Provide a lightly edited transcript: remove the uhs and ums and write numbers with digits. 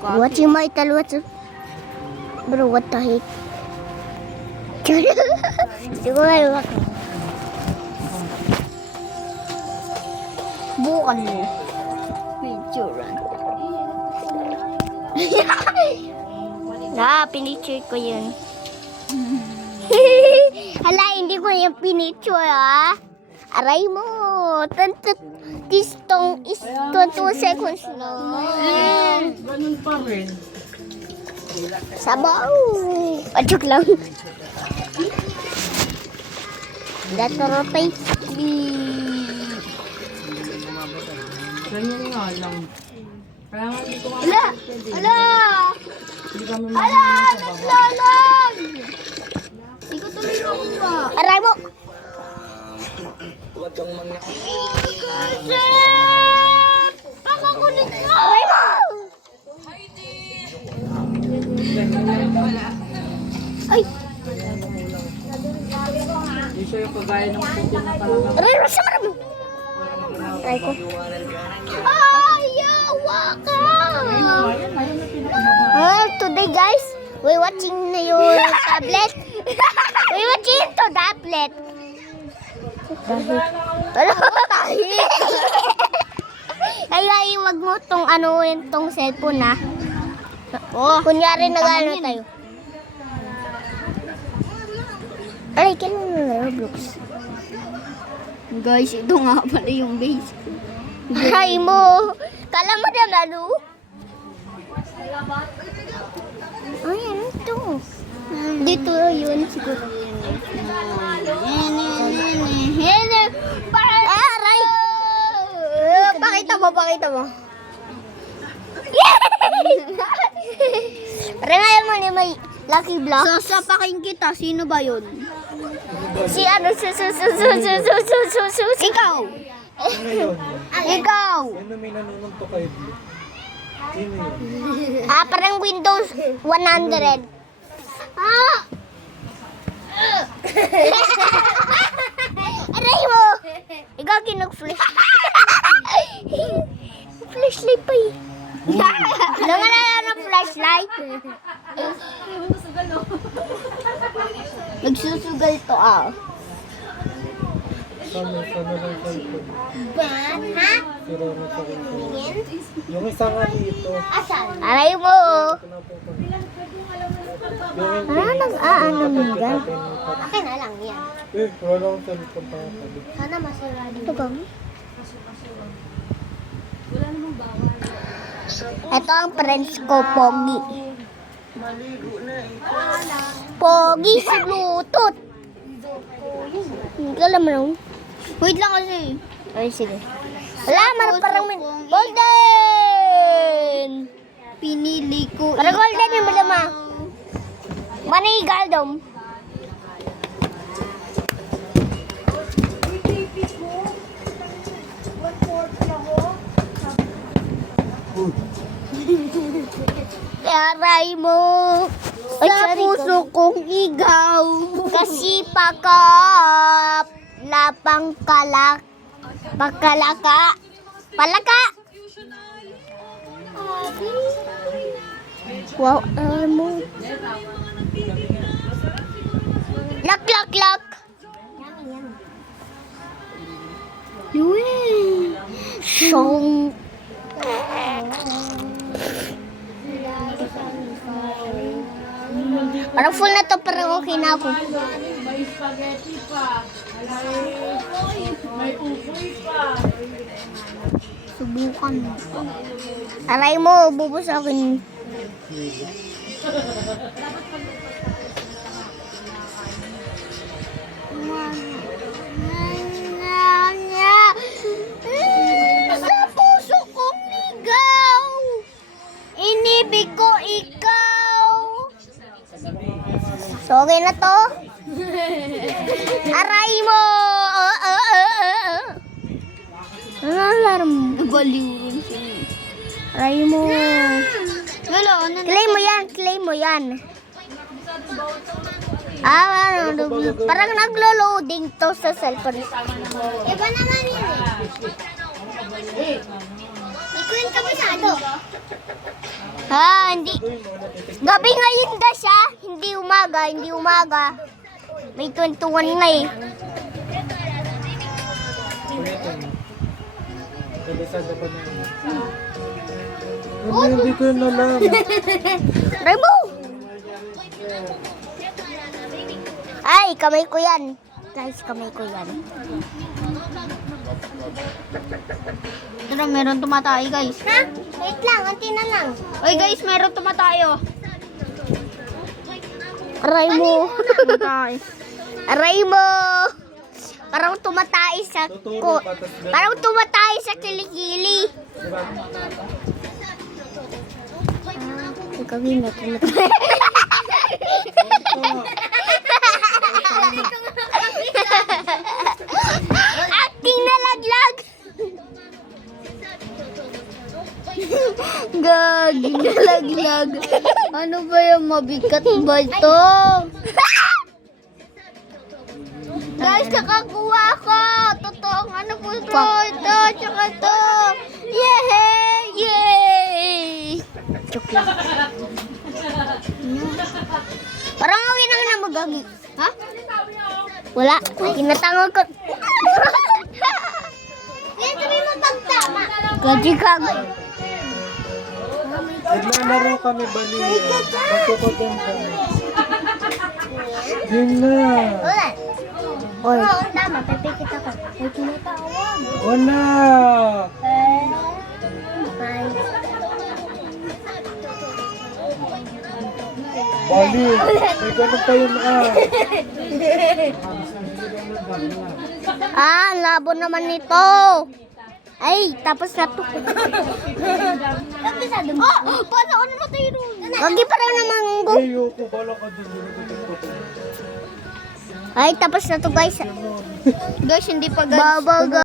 Watching my WhatsApp. Bro, what the heck? Hindi ko maiwak. Bukan mo. Picturean. Pinicture ko yun. Hala, hindi ko yung pinicture, ha? Aray mo. Tistong is 22 seconds lang. Ganun pa rin. Sabaw. Patsuk lang. Datoro pastry. Ganyan nga lang. Kaya nga hindi ko nga Hala! Hala! hindi kami Hala! Naglalag! Hindi ko tuloy nakuha. Aray mo! Pakakulit mo! Aray mo! Ay! Hindi siya yung kagaya ng puti na talaga. Aray mo! Sama mo! Aray ko. Ay! Yawa ka! Today guys, we're watching na yung tablet. We're watching to tablet. Ay, wag mo tong tong cellphone ha. Kunyari nag-ano tayo. Aray, kailan na Roblox? Guys, ito nga pala yung base. Ay mo! Kala mo na lalo? Ay, ano ito? Dito yun siguro. Aray! Pakita mo, pakita mo. Parang ngayon mo ni may lucky block. Sasapakin kita. Sino ba yun? Si ano, Ikaw! Ikaw! Ano may nanununtok kay Blue? Sino yun? Parang Windows 100. Aray mo! Ikaw kinag-flash. Flashlight pa eh. Alam nga na ng flashlight. Nagsusugal to Sana lang cellphone. Ha? Sira na sa cellphone. Yung isa nga dito. Aray mo! Yung Nag-aano mingan? Akin na lang yan. wala akong cellphone pa katabi. Sana masira din. Ito ba? Ito ang friends ko, Pogi. Pogi si Bluetooth. Hindi ka alam lang. Wait lang kasi. Ay, sige. Wala, parang golden! Pinili ko Parang golden yung balama. Manigal daw. Aray mo sa puso kong igaw kasi pakap lapang kalak pakalaka palaka. Wow, aray mo. Lak lak lak. Yun. Song. Parang full na to, parang okay na ako. May spaghetti pa. May upoy pa. Subukan mo. Aray mo, bubos akin. Sa puso kong ligaw, inibig ko ikaw. So, okay na to? Aray mo! Ano ang alarm mo? Nabaliw rin siya. Aray mo. Wala, ano na? Claim mo yan, claim mo yan. Parang naglo-loading to sa cellphone. Iba naman yun eh. Ikaw kabisado. Ha, hindi. Gabi ngayon guys ha. Hindi umaga. May 21 na eh. Kabisado pa na yun. Ano, hindi ko yun alam. Remo! Ay, kamay ko yan. Guys, kamay ko yan. Tara, meron tumatay guys. Ha? Wait lang, anti na lang. Oy guys, meron tumatayo. Aray mo. Tumatay. Aray mo. Parang tumatay sa Tuturo ka, tas ganun. parang tumatay sa kilikili. Diba? Gawin na tumatay. Acting na laglag. Gagi, nalaglag. Ano ba yung mabigat ba ito? Guys, nakakuha ako. Totoong ano po ito? Ito, tsaka ito. Yay! Yay! Joke lang. Parang awin ang namagagi. Ha? Wala. Tinatangol ko. Yan, sabi mo pagtama. Gaji ka. Naglalaro kami bali. Magkukotong kami. Yun na. Wala. Oy. Oo, tama. Pipikit ako. May tinatawag. Wala. Bye. Bali. May ganun pa yun Ah, labo naman nito. Ay, tapos na to. Kabisado mo. Oh, paano ako namatay ron? Gagi pa rin naman go. Ayoko, bala ka dun. Ay, tapos na to guys. Guys, hindi pa guys. Babaga.